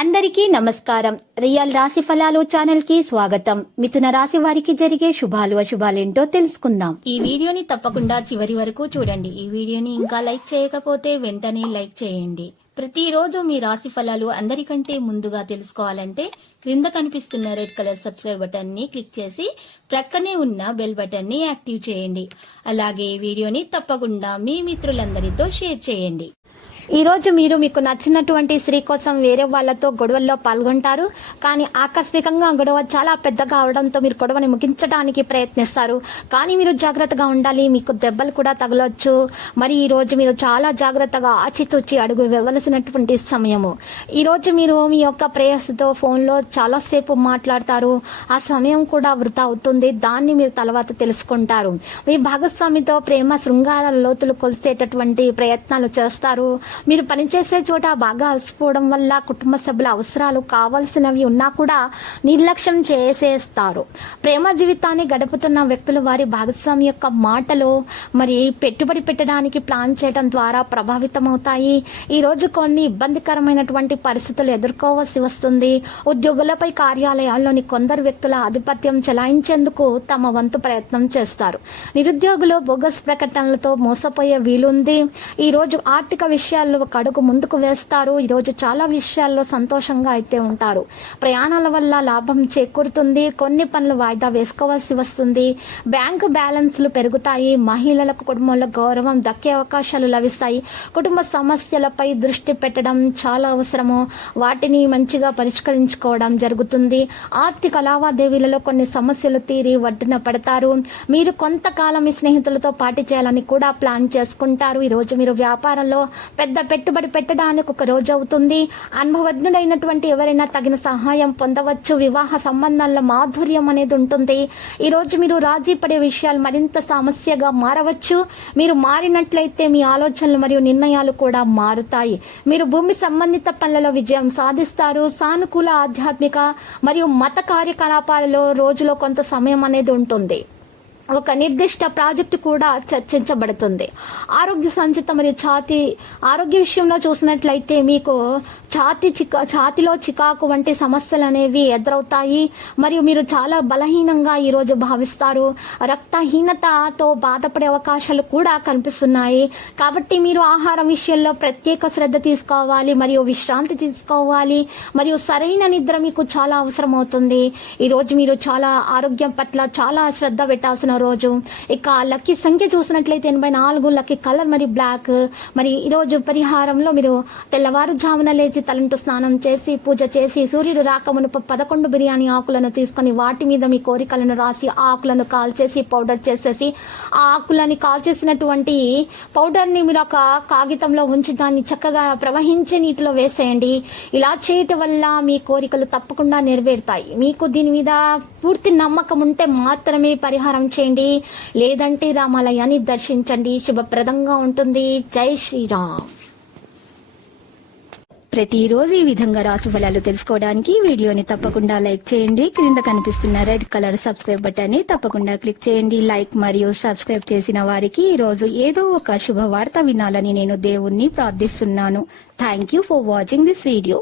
అందరికీ నమస్కారం. రియల్ రాశి ఫలాలు ఛానల్ కి స్వాగతం. మిథున రాశి వారికి జరిగే శుభాలు అశుభాలేంటో తెలుసుకుందాం. ఈ వీడియోని తప్పకుండా చివరి వరకు చూడండి. ఈ వీడియోని ఇంకా లైక్ చేయకపోతే వెంటనే లైక్ చేయండి. ప్రతిరోజు మీ రాశి ఫలాలు అందరికంటే ముందుగా తెలుసుకోవాలంటే క్రింద కనిపిస్తున్న రెడ్ కలర్ సబ్స్క్రైబ్ బటన్ ని క్లిక్ చేసి ప్రక్కనే ఉన్న బెల్ బటన్ ని యాక్టివ్ చేయండి. అలాగే ఈ వీడియోని తప్పకుండా మీ మిత్రులందరితో షేర్ చేయండి. ఈ రోజు మీరు మీకు నచ్చినటువంటి స్త్రీ కోసం వేరే వాళ్ళతో గొడవల్లో పాల్గొంటారు. కానీ ఆకస్మికంగా గొడవ చాలా పెద్దగా అవడంతో మీరు గొడవని ముగించడానికి ప్రయత్నిస్తారు. కానీ మీరు జాగ్రత్తగా ఉండాలి, మీకు దెబ్బలు కూడా తగలొచ్చు. మరి ఈ రోజు మీరు చాలా జాగ్రత్తగా ఆచితూచి అడుగు వేయవలసినటువంటి సమయము. ఈ రోజు మీరు మీ యొక్క ప్రేయస్తో ఫోన్లో చాలాసేపు మాట్లాడతారు. ఆ సమయం కూడా వృధా అవుతుంది. దాన్ని మీరు తర్వాత తెలుసుకుంటారు. మీ భాగస్వామితో ప్రేమ శృంగార లోతులు కొలిసేటటువంటి ప్రయత్నాలు చేస్తారు. మీరు పనిచేసే చోట బాగా అలసిపోవడం వల్ల కుటుంబ సభ్యుల అవసరాలు కావాల్సినవి ఉన్నా కూడా నిర్లక్ష్యం చేసేస్తారు. ప్రేమ జీవితాన్ని గడుపుతున్న వ్యక్తులు వారి భాగస్వామి యొక్క మాటలు మరి పెట్టుబడి పెట్టడానికి ప్లాన్ చేయడం ద్వారా ప్రభావితమవుతాయి. ఈ రోజు కొన్ని ఇబ్బందికరమైనటువంటి పరిస్థితులు ఎదుర్కోవాల్సి వస్తుంది. ఉద్యోగులపై కార్యాలయాల్లోని కొందరు వ్యక్తుల ఆధిపత్యం చెలాయించేందుకు తమ వంతు ప్రయత్నం చేస్తారు. నిరుద్యోగులు బోగస్ ప్రకటనలతో మోసపోయే వీలుంది. ఈ రోజు ఆర్థిక విషయాల్లో ఒక అడుగు ముందుకు వేస్తారు. ఈరోజు చాలా విషయాల్లో సంతోషంగా అయితే ఉంటారు. ప్రయాణాల వల్ల లాభం చేకూరుతుంది. కొన్ని పనులు వాయిదా వేసుకోవాల్సి వస్తుంది. బ్యాంకు బ్యాలెన్స్లు పెరుగుతాయి. మహిళలకు కుటుంబంలో గౌరవం దక్కే అవకాశాలు లభిస్తాయి. కుటుంబ సమస్యలపై దృష్టి పెట్టడం చాలా అవసరము. వాటిని మంచిగా పరిష్కరించుకోవడం జరుగుతుంది. ఆర్థిక లావాదేవీలలో కొన్ని సమస్యలు తీరి ఒడ్డున పడతారు. మీరు కొంతకాలం మీ స్నేహితులతో పార్టీ చేయాలని కూడా ప్లాన్ చేసుకుంటారు. ఈరోజు మీరు వ్యాపారంలో పెద్ద పెట్టుబడి పెట్టడానికి ఒక రోజు అవుతుంది. అనుభవజ్ఞుడైనటువంటి ఎవరైనా తగిన సహాయం పొందవచ్చు. వివాహ సంబంధాల మాధుర్యం అనేది ఉంటుంది. ఈ రోజు మీరు రాజీ పడే విషయాలు మరింత సమస్యగా మారవచ్చు. మీరు మారినట్లయితే మీ ఆలోచనలు మరియు నిర్ణయాలు కూడా మారుతాయి. మీరు భూమి సంబంధిత పనులలో విజయం సాధిస్తారు. సానుకూల ఆధ్యాత్మిక మరియు మత కార్యకలాపాలలో రోజులో కొంత సమయం అనేది ఉంటుంది. ఒక నిర్దిష్ట ప్రాజెక్టు కూడా చర్చించబడుతుంది. ఆరోగ్య సంచిత మరియు ఆరోగ్య విషయంలో చూసినట్లయితే మీకు ఛాతిలో చికాకు వంటి సమస్యలు అనేవి ఎదురవుతాయి. మరియు మీరు చాలా బలహీనంగా ఈరోజు భావిస్తారు. రక్తహీనతతో బాధపడే అవకాశాలు కూడా కనిపిస్తున్నాయి. కాబట్టి మీరు ఆహారం విషయంలో ప్రత్యేక శ్రద్ధ తీసుకోవాలి మరియు విశ్రాంతి తీసుకోవాలి. మరియు సరైన నిద్ర మీకు చాలా అవసరం అవుతుంది. ఈరోజు మీరు చాలా ఆరోగ్యం పట్ల చాలా శ్రద్ధ పెట్టాల్సిన రోజు. ఇక లక్కీ సంఖ్య చూసినట్లయితే 84, లక్కీ కలర్ మరియు బ్లాక్. మరి ఈరోజు పరిహారంలో మీరు తెల్లవారుజామున లేచి తలంటు స్నానం చేసి పూజ చేసి సూర్యుడు రాకమునుపు 11 బిర్యానీ ఆకులను తీసుకొని వాటి మీద మీ కోరికలను రాసి ఆకులను కాల్చేసి పౌడర్ చేసేసి ఆ ఆకులని కాల్చేసినటువంటి పౌడర్ని మీరు ఒక కాగితంలో ఉంచి దాన్ని చక్కగా ప్రవహించే నీటిలో వేసేయండి. ఇలా చేయటం వల్ల మీ కోరికలు తప్పకుండా నెరవేరుతాయి. మీకు దీని మీద పూర్తి నమ్మకం ఉంటే మాత్రమే పరిహారం చేయండి. లేదంటే రామాలయాన్ని దర్శించండి. శుభప్రదంగా ఉంటుంది. జై శ్రీరామ్. ప్రతిరోజు ఈ విధంగా రాశి ఫలాలు తెలుసుకోవడానికి వీడియోని తప్పకుండా లైక్ చేయండి. క్రింద కనిపిస్తున్న రెడ్ కలర్ సబ్స్క్రైబ్ బటన్ ని తప్పకుండా క్లిక్ చేయండి. లైక్ మరియు సబ్స్క్రైబ్ చేసిన వారికి ఈ రోజు ఏదో ఒక శుభవార్త వినాలని నేను దేవుణ్ణి ప్రార్థిస్తున్నాను. Thank you for watching this video.